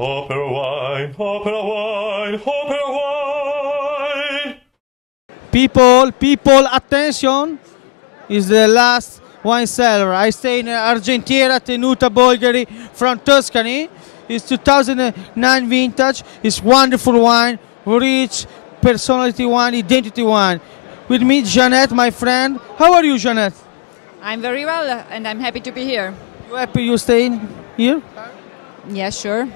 Opera wine, opera wine, opera wine. People, attention! Is the last wine cellar. I stay in Argentiera Tenuta, Bulgari, from Tuscany. It's 2009 vintage. It's wonderful wine, rich personality wine, identity wine. With me, Jeanette, my friend. How are you, Jeanette? I'm very well, and I'm happy to be here. You happy you staying here? Yeah, sure.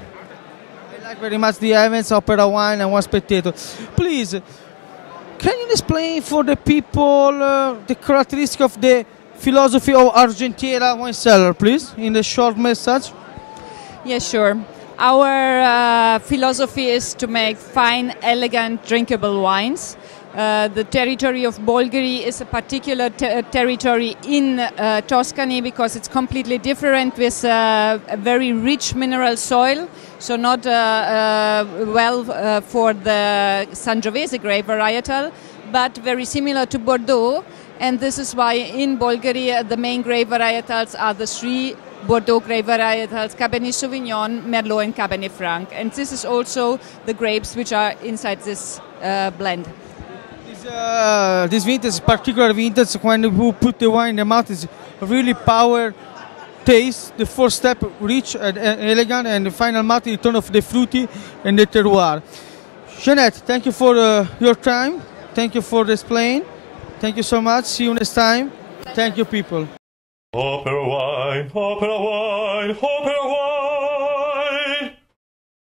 I like very much the events, opera wine, and one spectator. Please, can you explain for the people the characteristic of the philosophy of Argentiera wine cellar, please, in a short message? Yeah, sure. Our philosophy is to make fine, elegant, drinkable wines. The territory of Bolgheri is a particular territory in Tuscany because it's completely different with a very rich mineral soil, so not for the Sangiovese grape varietal, but very similar to Bordeaux. And this is why in Bolgheri the main grape varietals are the three Bordeaux grape varietals: Cabernet Sauvignon, Merlot and Cabernet Franc. And this is also the grapes which are inside this blend. This vintage, particular vintage, when you put the wine in the mouth, is really power taste. The first step, rich and elegant, and the final mouth, the turn of the fruity and the terroir. Jeanette, thank you for your time. Thank you for displaying. Thank you so much. See you next time. Thank you, people. Opera wine, opera wine, opera wine.